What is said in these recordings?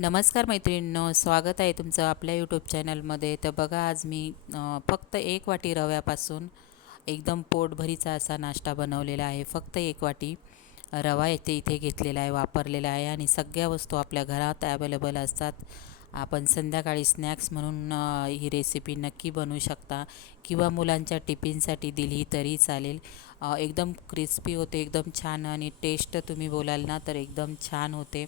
नमस्कार मैत्रिणींनो स्वागत आहे तुमचं आपल्या यूट्यूब चॅनलमध्ये तर बघा आज मी फक्त एक वाटी रव्यापासून एकदम पोटभरीचा असा नाश्ता बनवलेला आहे. फक्त एक वाटी रवा येथे इथे घेतलेला आहे वापरलेला आहे आणि सगळ्या वस्तू आपल्या घरात ॲवेलेबल असतात. आपण संध्याकाळी स्नॅक्स म्हणून ही रेसिपी नक्की बनवू शकता किंवा मुलांच्या टिफिनसाठी दिली तरी चालेल. एकदम क्रिस्पी होते एकदम छान आणि टेस्ट तुम्ही बोलाल ना तर एकदम छान होते.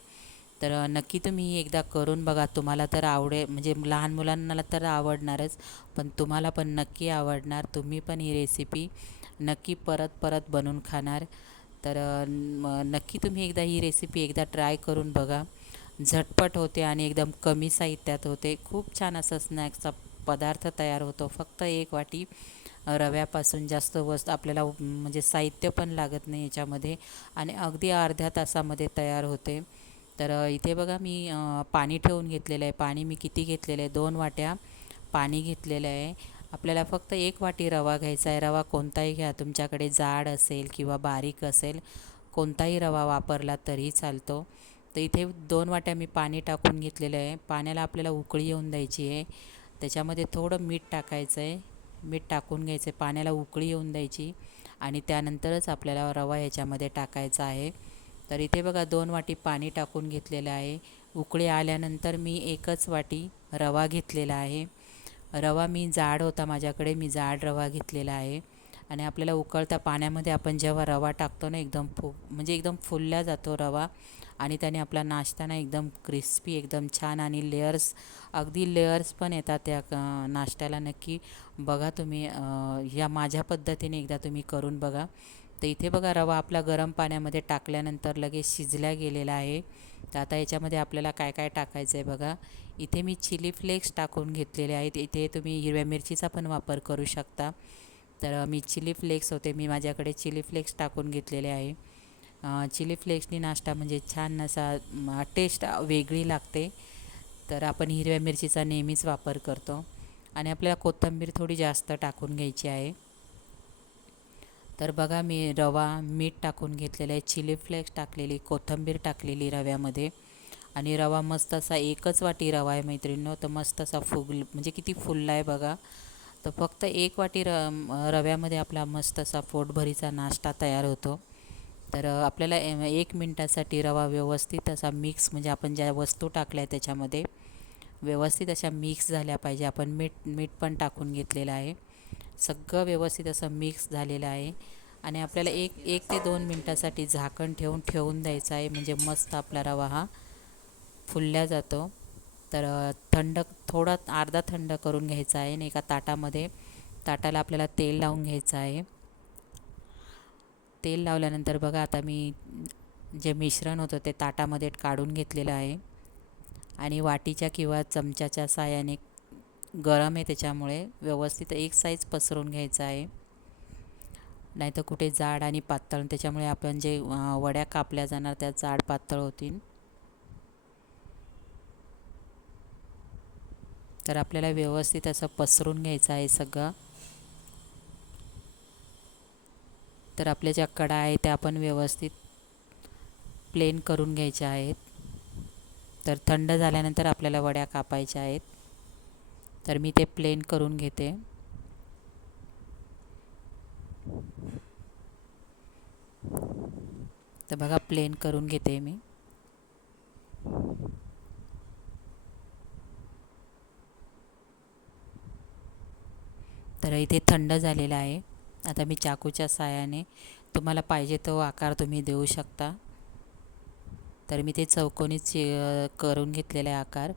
तर नक्की तुम्ही एकदा करून बघा. तुम्हाला तर आवडे म्हणजे लहान मुलांना तर आवडणारच पण तुम्हाला पण नक्की आवडणार. तुम्ही पण ही रेसिपी नक्की परत परत बनवून खाणार. तर नक्की तुम्ही एकदा ही रेसिपी एकदा ट्राय करून बघा. झटपट होते आणि एकदम कमी साहित्यात होते. खूप छान असा स्नॅक्सचा पदार्थ तयार होतो. फक्त एक वाटी रव्यापासून जास्त वस्त आपल्याला म्हणजे साहित्य पण लागत नाही याच्यामध्ये. आणि अगदी अर्ध्या तासामध्ये तयार होते. तर इथे बघा मी पाणी ठेवून घेतलेलं आहे. पाणी मी किती घेतलेलं आहे? दोन वाट्या पाणी घेतलेलं आहे. आपल्याला फक्त एक वाटी रवा घ्यायचा आहे. रवा कोणताही घ्या. तुमच्याकडे जाड असेल किंवा बारीक असेल कोणताही रवा वापरला तरी चालतो. तर इथे दोन वाट्या मी पाणी टाकून घेतलेलं आहे. पाण्याला आपल्याला उकळी येऊन द्यायची आहे. त्याच्यामध्ये थोडं मीठ टाकायचं आहे. मीठ टाकून घ्यायचं आहे. पाण्याला उकळी येऊन द्यायची. आणि त्यानंतरच आपल्याला रवा ह्याच्यामध्ये टाकायचा आहे. तर इथे बघा दोन वाटी पाणी टाकून घेतलेलं आहे. उकळी आल्यानंतर मी एकच वाटी रवा घेतलेला आहे. रवा मी जाड होता माझ्याकडे मी जाड रवा घेतलेला आहे. आणि आपल्याला उकळत्या पाण्यामध्ये आपण जेव्हा रवा टाकतो ना एकदम फु म्हणजे एकदम फुलला जातो रवा. आणि त्याने आपला नाश्ता ना एकदम क्रिस्पी एकदम छान आणि लेअर्स अगदी लेअर्स पण येतात त्या नाश्त्याला नक्की. बघा तुम्ही ह्या या माझ्या पद्धतीने एकदा तुम्ही करून बघा. तर इथे बघा रवा आपला गरम पाण्यामध्ये टाकल्यानंतर लगेच शिजल्या गेलेला आहे. तर आता याच्यामध्ये आपल्याला काय काय टाकायचं आहे बघा. इथे मी चिली फ्लेक्स टाकून घेतलेले आहेत. इथे तुम्ही हिरव्या मिरचीचा पण वापर करू शकता. तर मी चिली फ्लेक्स होते. मी माझ्याकडे चिली फ्लेक्स टाकून घेतलेले आहे. चिली फ्लेक्सनी नाश्ता म्हणजे छान असा टेस्ट वेगळी लागते. तर आपण हिरव्या मिरचीचा नेहमीच वापर करतो. आणि आपल्याला कोथिंबीर थोडी जास्त टाकून घ्यायची आहे. तर बघा मी रवा मीठ टाकून घेतलेलं आहे चिली फ्लेक्स टाकलेली कोथिंबीर टाकलेली रव्यामध्ये. आणि रवा मस्त असा एकच वाटी रवा आहे मैत्रिणींनो तर मस्त असा फुगल म्हणजे किती फुलला आहे बघा. तर फक्त एक वाटी र रव्यामध्ये आपला मस्त असा पोटभरीचा नाश्ता तयार होतो. तर आपल्याला एक मिनटासाठी रवा व्यवस्थित असा मिक्स म्हणजे आपण ज्या वस्तू टाकल्या त्याच्यामध्ये व्यवस्थित अशा मिक्स झाल्या पाहिजे. आपण मीठ मीठ पण टाकून घेतलेलं आहे. सगळं व्यवस्थित असं मिक्स झालेलं आहे. आणि आपल्याला एक एक ते दोन मिनटासाठी झाकण ठेवून ठेवून द्यायचं आहे. म्हणजे मस्त आपला रवा हा फुलल्या जातो. तर थंड थोडा अर्धा थंड करून घ्यायचा आहे. आणि एका ताटामध्ये ताटाला आपल्याला तेल लावून घ्यायचं आहे. तेल लावल्यानंतर बघा आता मी जे मिश्रण होतं ते ताटामध्ये काढून घेतलेलं आहे. आणि वाटीच्या किंवा चमच्याच्या साहाय्याने गरम आहे त्याच्यामुळे व्यवस्थित एक साईज पसरून घ्यायचा आहे. नाहीतर कुठे जाड आणि पातळ त्याच्यामुळे आपण जे वड्या कापल्या जाणार त्या जाड पातळ होतील. तर आपल्याला व्यवस्थित असं पसरून घ्यायचं आहे सगळं. तर आपल्या ज्या कडा आहे त्या आपण व्यवस्थित प्लेन करून घ्यायच्या आहेत. तर थंड झाल्यानंतर आपल्याला वड्या कापायच्या आहेत. तर मी ते प्लेन करून घेते. तर बघा प्लेन करून घेते मी. तर इथे थंड झालेलं आहे. आता मी चाकूच्या साहाय्याने तुम्हाला पाहिजे तो आकार तुम्ही देऊ शकता. तर मी ते चौकोनीच करून घेतलेला आहे आकार.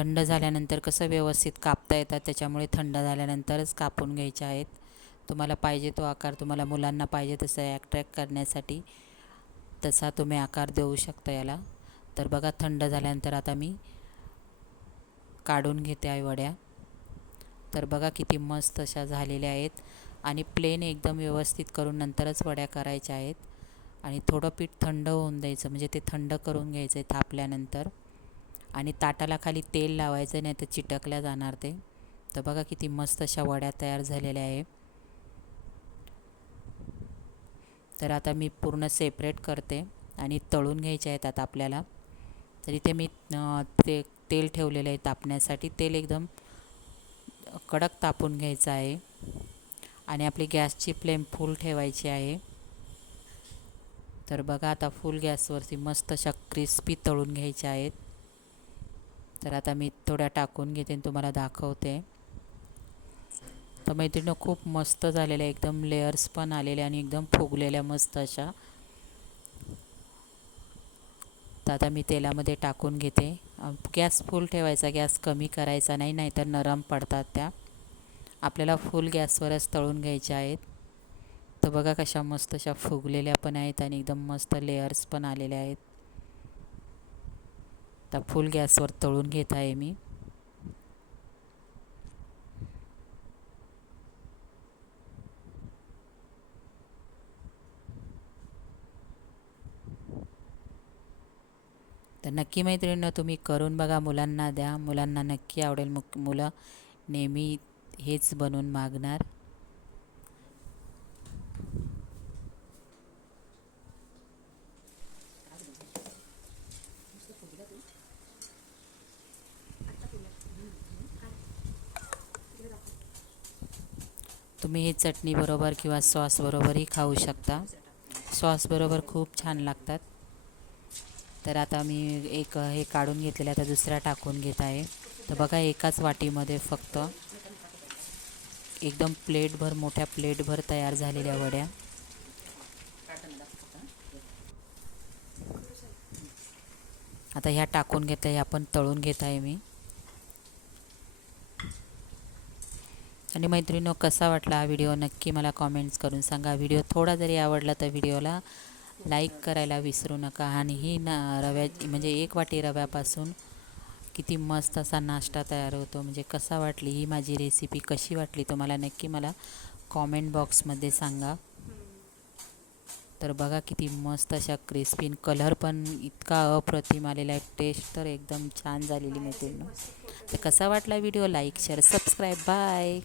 थंड झाल्यानंतर कसं व्यवस्थित कापता येतात त्याच्यामुळे थंड झाल्यानंतरच कापून घ्यायचे आहेत. तुम्हाला पाहिजे तो आकार तुम्हाला मुलांना पाहिजे तसं ॲट्रॅक्ट करण्यासाठी तसा तुम्ही आकार देऊ शकता याला. तर बघा थंड झाल्यानंतर आता मी काढून घेते आहे वड्या तर बघा किती मस्त अशा झालेल्या आहेत आणि प्लेन एकदम व्यवस्थित करून नंतरच वड्या करायच्या आहेत. आणि थोडं पीठ थंड होऊन द्यायचं म्हणजे ते थंड करून घ्यायचं आहे थापल्यानंतर. आणि ताटाला खाली तेल लावायचं नाही तर चिटकल्या जाणार ते. तर बघा किती मस्त अशा वड्या तयार झालेल्या आहे. तर आता मी पूर्ण सेपरेट करते आणि तळून घ्यायचे आहेत आता आपल्याला. तर इथे मी ते तेल ठेवलेलं आहे तापण्यासाठी. तेल एकदम कडक तापून घ्यायचं आहे. आणि आपली गॅसची फ्लेम फुल ठेवायची आहे. तर बघा आता फुल गॅसवरती मस्त अशा क्रिस्पी तळून घ्यायच्या आहेत. तर आता मी थोड्या टाकून घेते आणि तुम्हाला दाखवते. तर मैत्रिणं खूप मस्त झालेल्या एकदम लेअर्स पण आलेल्या आणि एकदम फुगलेल्या मस्त अशा. तर आता मी तेलामध्ये टाकून घेते. गॅस फुल ठेवायचा गॅस कमी करायचा नाही नाहीतर नरम पडतात त्या. आपल्याला फुल गॅसवरच तळून घ्यायच्या आहेत. तर बघा कशा मस्त अशा फुगलेल्या पण आहेत आणि एकदम मस्त लेअर्स पण आलेल्या आहेत. आता फुल गॅसवर तळून घेत आहे मी. तर नक्की मैत्रिणीनं तुम्ही करून बघा मुलांना द्या. मुलांना नक्की आवडेल. मुक मुलं नेहमी हेच बनवून मागणार. तुम्ही हे चटणीबरोबर किंवा सॉसबरोबरही खाऊ शकता. सॉसबरोबर खूप छान लागतात. तर आता मी एक हे काढून घेतलेलं आता दुसरा टाकून घेत आहे. तर बघा एकाच वाटीमध्ये फक्त एकदम प्लेटभर मोठ्या प्लेटभर तयार झालेल्या वड्या. आता ह्या टाकून घेत आहे आपण तळून घेत आहे मी. आणि मैत्रिणीनो कसा वाटला हा व्हिडिओ? नक्की मला कॉमेंट्स करून सांगा. व्हिडिओ थोडा जरी आवडला तर व्हिडिओला लाईक करायला विसरू नका. आणि ही ना रव्या म्हणजे एक वाटी रव्यापासून किती मस्त असा नाश्ता तयार होतो. म्हणजे कसा वाटली ही माझी रेसिपी कशी वाटली? तुम्हाला नक्की मला कॉमेंट बॉक्समध्ये सांगा. तर बघा किती मस्त अशा क्रिस्पीन कलर पण इतका अप्रतिम आलेला आहे. टेस्ट तर एकदम छान झालेली मिळते तर कसा वाटला video? Like share subscribe bye